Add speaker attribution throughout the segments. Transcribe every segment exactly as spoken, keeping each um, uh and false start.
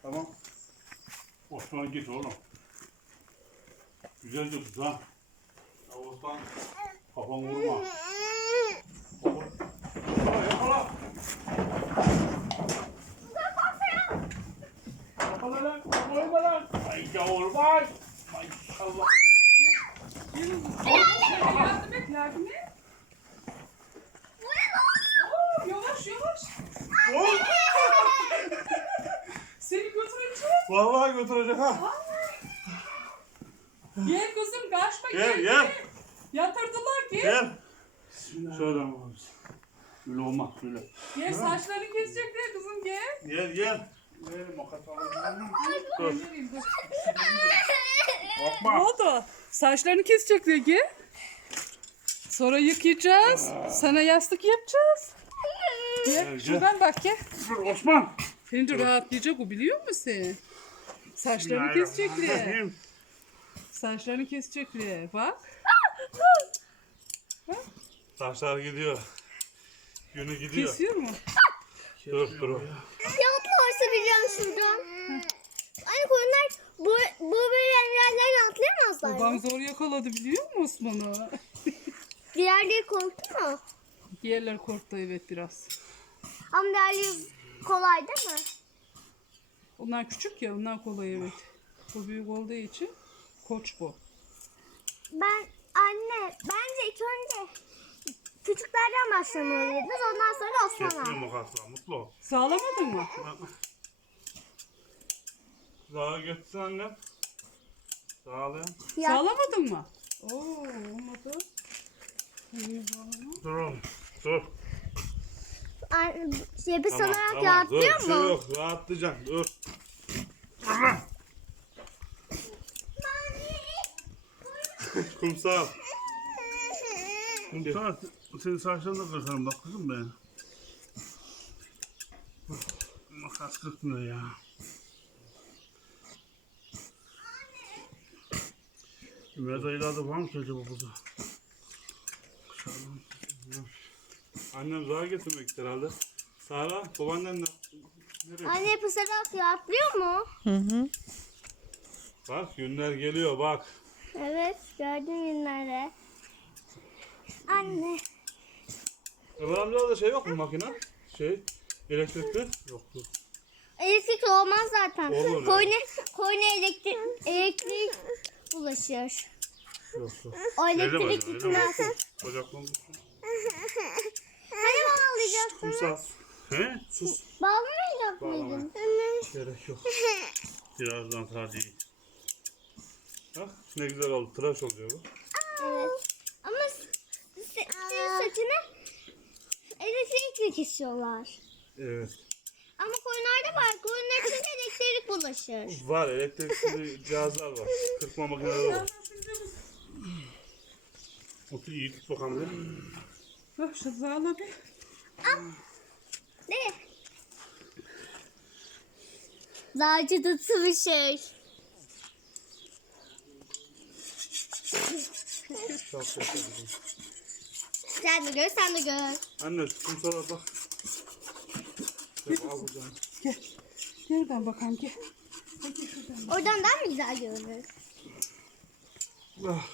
Speaker 1: Tamam. Osman git oğlum. Güzelce tut ha. Ya Osman kafan vurma. Yakala yakala. Yakala lan. Koyma lan. Ay yavrum ay. Maşallah.
Speaker 2: Yardım et, yardım et. Oo, yavaş yavaş.
Speaker 1: Oy.
Speaker 2: Seni götüreceğim.
Speaker 1: Vallahi götürecek ha.
Speaker 2: Gel kızım, kaçma
Speaker 1: Gel,
Speaker 2: gel.
Speaker 1: gel.
Speaker 2: Yatırdılar gel.
Speaker 1: Gel. Şöyle Böyle olmaz böyle.
Speaker 2: Gel saçlarını kesecekler kızım gel.
Speaker 1: Gel gel. Gel makas alalım.
Speaker 2: Dur.
Speaker 1: Dur.
Speaker 2: Dur. Ne
Speaker 1: Korkma.
Speaker 2: oldu? Saçlarını kesecekler gel. Sonra yıkayacağız. Sana yastık yapacağız. Gel,
Speaker 1: gel.
Speaker 2: şuradan bak gel.
Speaker 1: Dur Osman.
Speaker 2: Senin de rahatlayacak o, biliyor musun sen? Saçlarını kesecekler.
Speaker 1: Bismillahirrahmanirrahim.
Speaker 2: Saçlarını kesecekler. Bak.
Speaker 1: Saçlar gidiyor. Günü gidiyor.
Speaker 2: Kesiyor mu?
Speaker 1: Dur dur.
Speaker 3: Ya atlarsa biliyorum şuradan. Hani koyunlar bu, bu böyle yerlerden atlayamazlar
Speaker 2: Babam
Speaker 3: mı?
Speaker 2: zor yakaladı, biliyor musun Osman'ı?
Speaker 3: Diğerleri korktu mu?
Speaker 2: Diğerler korktu evet biraz.
Speaker 3: Ama diğerleri kolay değil mi?
Speaker 2: Onlar küçük ya, onlar kolay evet. Bu büyük olduğu için koç bu.
Speaker 3: Ben anne bence ilk önce küçüklerden başlamalıyız. Ondan sonra
Speaker 1: Kesmiyor
Speaker 3: Osman'a.
Speaker 1: makasla mutlu ol.
Speaker 2: Sağlamadın mı?
Speaker 1: Daha götürsün annem. Sağ olun.
Speaker 3: Ya,
Speaker 2: Sağlamadın mı? Oo, olmadı. İyi, bağlama.
Speaker 1: Dur oğlum. Dur.
Speaker 3: anne, şey, bir
Speaker 1: Tamam,
Speaker 3: sanarak
Speaker 1: tamam.
Speaker 3: rahatlıyor
Speaker 1: Dur, bir şey
Speaker 3: mu?
Speaker 1: yok. Rahatlayacaksın. Dur. Aman. Kumsal. Kumsal. Senin saçlarını da kırarım bak kızım ben. Makas kırpmıyor ya. Ümit ayılarda var mı ki acaba burada? Annem zağa getirmek ister herhalde. Sara, babaannen de nereye?
Speaker 3: Anne bir sanarak rahatlıyor mu?
Speaker 1: Bak günler geliyor bak.
Speaker 3: Evet gördüm günleri. Anne.
Speaker 1: Ömer amcada şey yok mu makine? Şey, elektrikli? Yok yok.
Speaker 3: Elektrik olmaz zaten.
Speaker 1: Olur.
Speaker 3: Koyuna, koyuna elektrik, elektrik bulaşır.
Speaker 1: Yok yok.
Speaker 3: O
Speaker 1: Öyle mi
Speaker 3: elektrik
Speaker 1: acaba?
Speaker 3: gitmez.
Speaker 1: Öyle mi? Bacaklarım düşüyor.
Speaker 3: Hani bağlayacaksın?
Speaker 1: Kumsal. He? Sus.
Speaker 3: Bağlamayacak
Speaker 1: Bağlama.
Speaker 3: mıydın?
Speaker 1: Gerek yok. Birazdan tarzı iyi. Bak ne güzel oldu. Tıraş oluyor bu.
Speaker 3: Evet. Ama s- s- senin saçını elektrikle kesiyorlar.
Speaker 1: Evet.
Speaker 3: Ama koyunlarda var. Koyunlar için de elektrik bulaşır.
Speaker 1: Var elektrikli cihazlar var. Kırpma makineleri var. Otur iyi tut bakalım. Bir.
Speaker 2: Bak şu sağla bir.
Speaker 3: Ne? Daha cıdıtsı bir şey.
Speaker 1: Şap yapalım.
Speaker 3: Sen de gör, sen de gör.
Speaker 1: Anne şu kumsala bak. Yok, al buradan.
Speaker 2: Gel. Nereden bakalım gel. Peki şuradan.
Speaker 3: Oradan daha mı güzel görünür?
Speaker 1: Ah.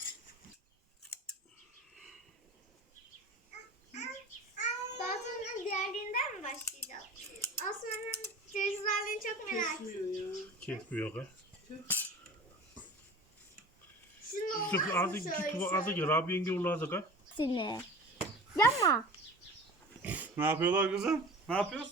Speaker 3: Daha sonra diğerlerinden mi başlayacağız? Osman'ın teyzelerini çok merak ediyorum.
Speaker 2: Kesmiyor ya.
Speaker 1: Kesmiyor ha.
Speaker 3: Şunu
Speaker 1: Sık azı git bu azı gel. Abi yenge ulazı ha.
Speaker 3: seni. Yapma.
Speaker 1: Ne yapıyorlar kızım? Ne yapıyoruz?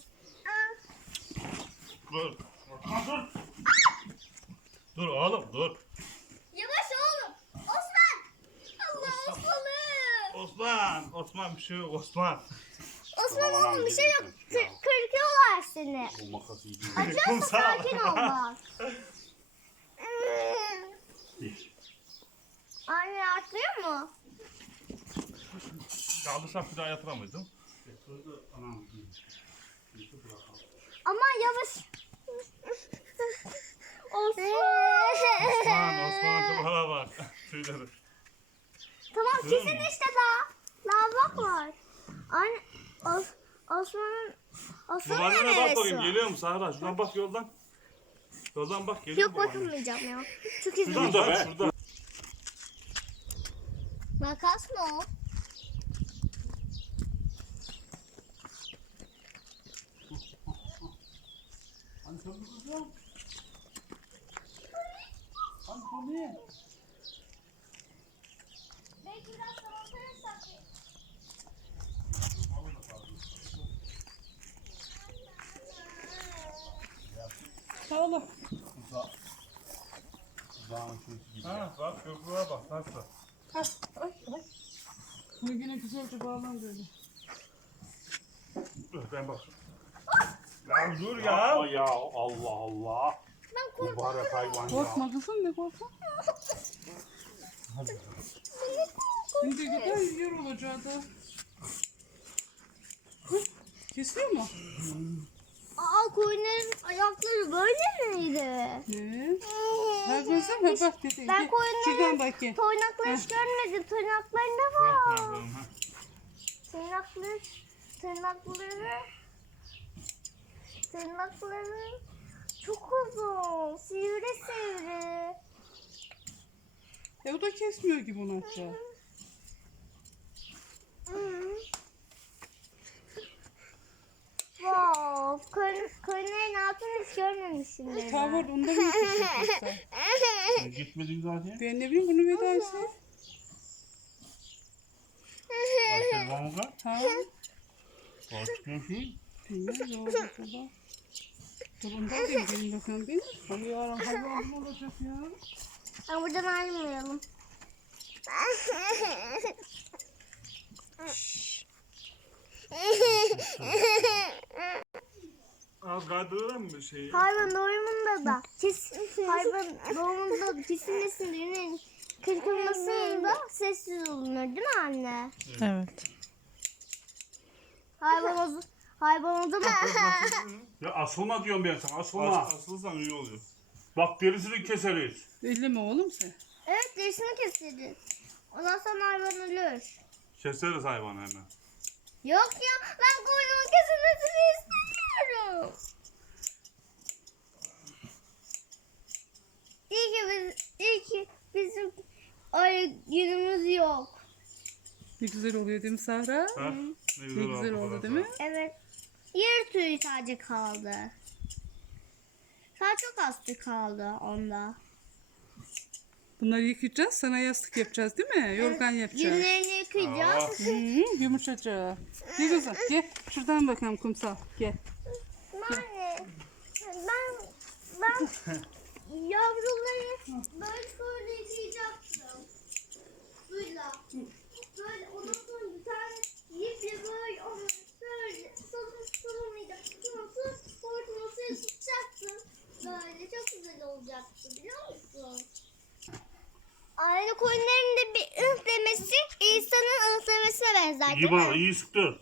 Speaker 1: Dur. Osman dur. Dur oğlum dur.
Speaker 3: Yavaş oğlum. Osman. Allah Osman'ım.
Speaker 1: Osman. Osman bir şey yok Osman.
Speaker 3: Osman oğlum bir şey yok. Kır, kırkıyorlar seni.
Speaker 1: Bu makas iyi değil.
Speaker 3: Acıyorsa sakin ol bak. Anne atlıyor mu?
Speaker 1: Kaldırsak bir daha yatıramaydım.
Speaker 3: Ama yavaş. Osman.
Speaker 1: Osman, Osman kafana bak. Tüyleri.
Speaker 3: Tamam
Speaker 1: Görüyor
Speaker 3: kesin
Speaker 1: musun?
Speaker 3: işte daha. Daha bak var. Anne Os Osman'ın Osman'ın
Speaker 1: Babaannene bak
Speaker 3: neresi
Speaker 1: bakayım
Speaker 3: var?
Speaker 1: geliyor mu Sahra? Şuradan bak yoldan. Ozan bak geliyor
Speaker 3: Yok
Speaker 1: babaanne.
Speaker 3: bakılmayacağım ya. Çok üzüldüm.
Speaker 1: Şurada be. Şurada.
Speaker 3: Makas mı o?
Speaker 1: Hani sen bu kızım? Hani Tommy?
Speaker 3: Belki biraz salata
Speaker 2: Sağ ol.
Speaker 1: Ha bak köprüye bak nasıl?
Speaker 2: Ha, ay ay. Bunu yine güzelce bağlan böyle.
Speaker 1: Dur ben bak. Ya dur ya. Yapma ya Allah Allah.
Speaker 3: Ben korktum.
Speaker 1: Mübarek hayvan ya.
Speaker 2: Korkma kızım, ne korkma. Şimdi gider yer olacağı da. Hı, kesiyor mu?
Speaker 3: Aa koyunların ayakları böyle miydi?
Speaker 2: Ne? Ha gözüm, ha bak dedi.
Speaker 3: Ben
Speaker 2: Gel,
Speaker 3: koyunların
Speaker 2: şuradan bakayım.
Speaker 3: Toynakları hiç görmedim. Tırnaklarına bak. Tırnakları, tırnakları, tırnakları çok uzun, sivri sivri.
Speaker 2: E o da kesmiyor gibi onu hatta.
Speaker 3: Hmm. Wow, koyun, koyunların altını hiç görmemişim ben.
Speaker 2: Ta var, onda mı keseceksin?
Speaker 1: Sen gitmedin zaten.
Speaker 2: Ben ne bileyim, bunu veda etsin.
Speaker 1: Başka var mı?
Speaker 2: Ha?
Speaker 1: Başka bir şey.
Speaker 2: Bilmem ne olacak burada. Durun da değil, gelin bakalım bir. Hadi yarın hayvan mı olacak ya?
Speaker 3: Ama buradan ayrılmayalım.
Speaker 1: Az kaydırır mı bir şey?
Speaker 3: Hayvan doğumunda da kesin, hayvan doğumunda kesilmesinde yine kırkılmasında sessiz olunur değil mi anne?
Speaker 2: Evet.
Speaker 3: Hayvan o, hayvan o zaman
Speaker 1: Ya asılma diyorum ben sana asılma. As, asılsan iyi oluyor. Bak derisini keseriz.
Speaker 2: Belli mi oğlum sen?
Speaker 3: evet derisini keseriz. Ondan sonra hayvan ölür.
Speaker 1: Keseriz hayvanı hemen.
Speaker 3: Yok ya ben koyunun kesilmesini istemiyorum. İyi ki, biz, iyi ki bizim ay günümüz yok.
Speaker 2: Ne güzel oluyor değil mi Sahra?
Speaker 1: Ha?
Speaker 2: Ne güzel oldu değil mi?
Speaker 3: Evet. Yarı tüy sadece kaldı. Sadece çok az tüy kaldı onda.
Speaker 2: Bunları yıkayacağız, sana yastık yapacağız değil mi? Yorgan yapacağız.
Speaker 3: Günlerini yıkayacağız.
Speaker 2: Hı, yumuşacık. Ne güzel. Gel şuradan bakalım kumsal. Gel.
Speaker 3: Anne, ben ben yavruları böyle şöyle yıkayacaktım. Suyla. Böyle ondan sonra bir tane iple böyle onu böyle salın salınlayacaktım. Sonra su hortumla suya tutacaktım. Böyle çok güzel olacaktı biliyor musun? Aynı koyunların da bir ıh demesi insanın ıh demesine benzer değil
Speaker 1: İyi bak
Speaker 3: mi?
Speaker 1: iyi sıktı.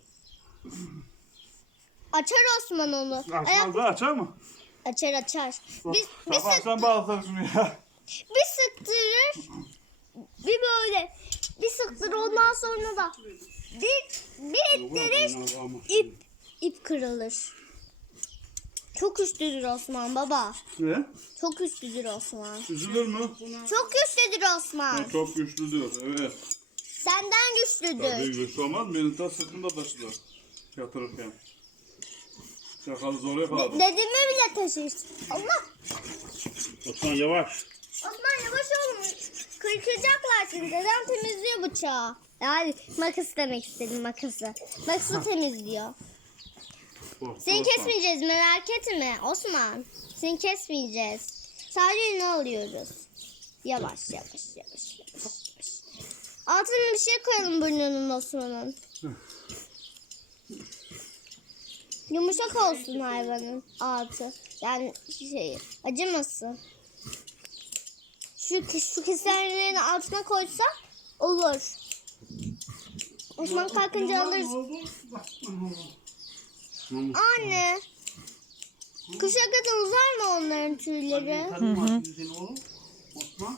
Speaker 3: Açar Osman onu. Ayak
Speaker 1: Açmaz da açar mı?
Speaker 3: açar açar. Biz, bir,
Speaker 1: Sabah
Speaker 3: sık,
Speaker 1: sen bağlasana şunu ya.
Speaker 3: bir sıktırır. Bir böyle. Bir sıktırır ondan sonra da bir, bir ittirir. İp, ip kırılır. Çok güçlüdür Osman baba.
Speaker 1: Ne?
Speaker 3: Çok güçlüdür Osman.
Speaker 1: Üzülür mü?
Speaker 3: Çok güçlüdür Osman.
Speaker 1: Çok güçlüdür evet.
Speaker 3: Senden
Speaker 1: Tabii
Speaker 3: güçlüdür.
Speaker 1: güçlü olmaz. Beni ta sırtımda taşıdılar. Yatırırken. Şakalı zor yakaladım.
Speaker 3: Dedemi bile taşırsın. Allah.
Speaker 1: Osman yavaş.
Speaker 3: Osman yavaş olmuş. Kırkacaklar seni. Dedem temizliyor bıçağı. Yani makas demek istedim makası. Makası temizliyor.
Speaker 1: Kork,
Speaker 3: Seni
Speaker 1: korkma.
Speaker 3: kesmeyeceğiz merak etme Osman. Seni kesmeyeceğiz. Sadece ne alıyoruz? Yavaş yavaş yavaş yavaş. yavaş. Altına bir şey koyalım burnunun Osman'ın. Yumuşak olsun hayvanın altı. Yani şey acımasın. Şu, şu keserlerin altına koysak olur. Osman kalkınca alırız. Anne. Kışa kadar uzar mı onların tüyleri?
Speaker 1: Hı hı. Osman.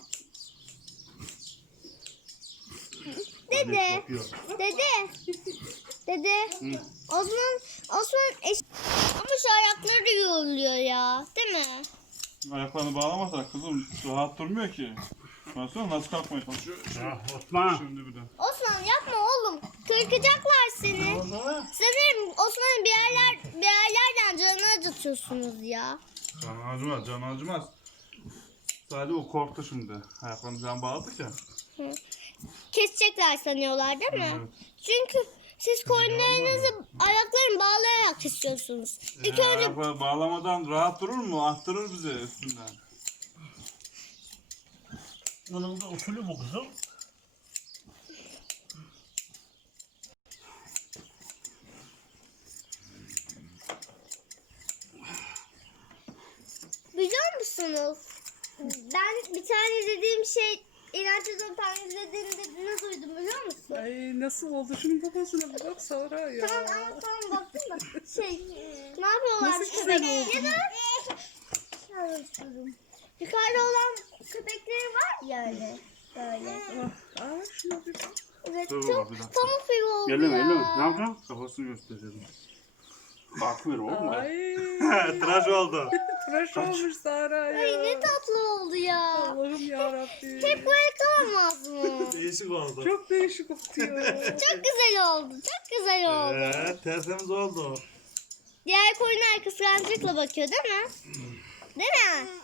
Speaker 3: Dede. Dede. Dede.
Speaker 1: Hı.
Speaker 3: Osman, Osman eş... Ama şu ayakları da yoruluyor ya. Değil mi?
Speaker 4: Ayaklarını bağlamasak kızım rahat durmuyor ki. Baksana nasıl kalkmaya çalışıyor.
Speaker 1: Ya Osman.
Speaker 4: Şimdi bir de.
Speaker 3: Osman yapma oğlum. Kırkacaklar seni. Sanırım Osman'ın bir yerler bir yerlerden canını acıtıyorsunuz ya.
Speaker 4: Can acımaz, can acımaz. Sadece o korktu şimdi. Ayaklarını falan bağladık ya.
Speaker 3: Kesecekler sanıyorlar değil mi?
Speaker 4: Evet.
Speaker 3: Çünkü siz koyunlarınızı ayaklarını bağlayarak kesiyorsunuz. İlk
Speaker 4: Ya,
Speaker 3: önce
Speaker 4: ayakları bağlamadan rahat durur mu? Attırır bizi üstünden.
Speaker 1: Bunun da usulü bu kızım.
Speaker 3: biliyor musunuz? Ben bir tane dediğim şey İnanç'ın tane dediğini dediğini duydum biliyor musun?
Speaker 2: Ay nasıl oldu? Şunun babasına bir bak Sara ya.
Speaker 3: Tamam ama tamam baktım da şey ne yapıyorlar
Speaker 2: Nasıl
Speaker 3: bu
Speaker 2: güzel
Speaker 3: köpek?
Speaker 2: oldu?
Speaker 3: Ya da yukarıda olan köpekleri var ya öyle. Böyle.
Speaker 2: Ah, ah şuna bir bak.
Speaker 3: Evet
Speaker 4: Dur
Speaker 3: çok
Speaker 4: baba, bir dakika.
Speaker 3: pamuk gibi oldu
Speaker 1: Elleme
Speaker 3: ya.
Speaker 1: elleme. Ne yapacaksın?
Speaker 4: Kafasını gösterelim.
Speaker 1: Bakmıyor oğlum.
Speaker 2: Ay.
Speaker 1: Tıraş oldu.
Speaker 2: Tıraş olmuş Sara ya.
Speaker 3: Ay ne tatlı oldu ya.
Speaker 2: Allah'ım yarabbim.
Speaker 3: Hep böyle kalamaz mı?
Speaker 1: Değişik oldu.
Speaker 2: Çok değişik oluyor.
Speaker 3: Çok güzel oldu. Çok güzel oldu.
Speaker 1: Evet, tertemiz oldu.
Speaker 3: Diğer koyunlar kıskançlıkla bakıyor değil mi? Değil mi?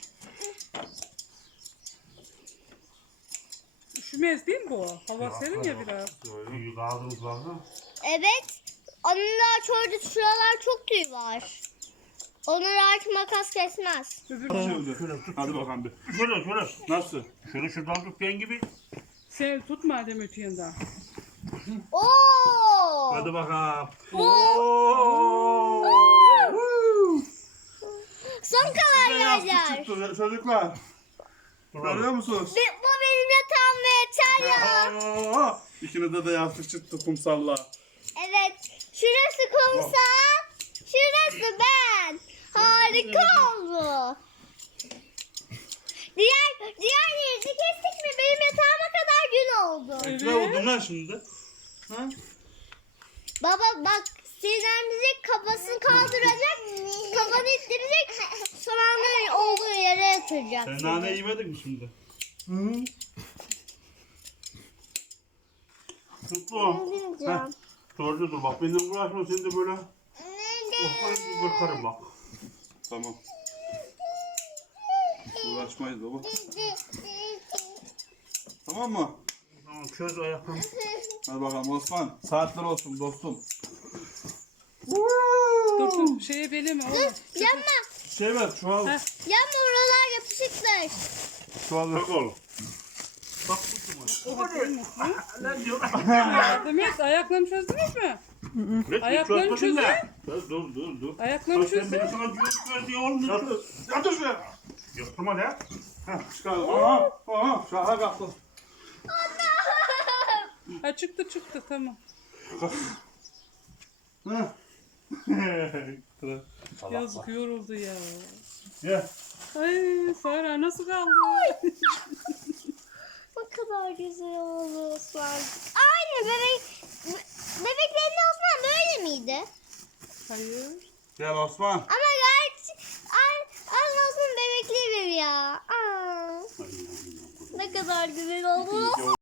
Speaker 2: Üşümez değil mi bu? Hava serin ya biraz.
Speaker 1: Büyük ağzımız var mı?
Speaker 3: Evet. Onun da şurada şuralar çok tüy var. Onları artık makas kesmez.
Speaker 2: Öbür
Speaker 4: Şöyle. Hadi bakalım bir.
Speaker 1: Şöyle şöyle.
Speaker 4: Nasıl?
Speaker 1: Şunu şuradan tut ben gibi.
Speaker 2: Sen tut madem öte yandan.
Speaker 3: Oo!
Speaker 1: Hadi bakalım.
Speaker 3: Oo! Son kalan
Speaker 4: Yastık
Speaker 3: yerler.
Speaker 4: çıktı çocuklar. Görüyor musunuz?
Speaker 3: Ve bu benim yatağım ve yeter ya.
Speaker 4: Aa, İkinizde de yastık çıktı kumsalla.
Speaker 3: Evet. Şurası kumsal. Şurası ben. Harika oldu. Diğer diğer yerini kestik mi benim yatağıma kadar gün oldu.
Speaker 4: Ne oldu lan şimdi? Ha?
Speaker 3: Baba bak Sinem bize kafasını kaldıracak, kafanı ittirecek, sonra olduğu yere yatıracak.
Speaker 1: Sen nane yemedin mi şimdi?
Speaker 4: Hı.
Speaker 1: Tuttu.
Speaker 3: Bilmiyorum.
Speaker 1: Doğru dur bak. Benden uğraşma sen de böyle. Osman bir kırkarım bak.
Speaker 4: Tamam. Uğraşmayız baba. Tamam mı?
Speaker 1: Tamam çöz ayaklarını.
Speaker 4: Hadi bakalım Osman. Saatler olsun dostum.
Speaker 2: Dur dur şeye beleme oğlum.
Speaker 3: Yanma,
Speaker 4: Şey ver çuval.
Speaker 2: Heh.
Speaker 3: yanma oralar yapışıktır.
Speaker 4: Çuval ver.
Speaker 1: Bak oğlum. Bak tuttum onu.
Speaker 2: O değil mi?
Speaker 1: Lan diyor.
Speaker 2: Demet ayaklarını çözdünüz mü? Ayaklarını
Speaker 1: Çöz
Speaker 2: çözün.
Speaker 1: Dur dur dur. dur.
Speaker 2: Ayaklarını
Speaker 1: Bak sen
Speaker 2: çözün.
Speaker 1: beni sana göster diye oğlum.
Speaker 4: Yatır. Yatır şuraya.
Speaker 1: Yaptırma ne?
Speaker 4: Çıkar. Aha. Aha. Şaha kalktı.
Speaker 2: Ha çıktı çıktı tamam.
Speaker 4: Heh.
Speaker 2: Yazık yoruldu ya.
Speaker 1: Gel.
Speaker 2: Ay Sara nasıl kaldı?
Speaker 3: Ne kadar güzel oldu Osman. Aynı bebek, bebeklerinde Osman böyle miydi?
Speaker 2: Hayır.
Speaker 4: Gel Osman.
Speaker 3: Ama gerçi aynı, aynı Osman bebekleri gibi ya. Aa, ne kadar güzel oldu.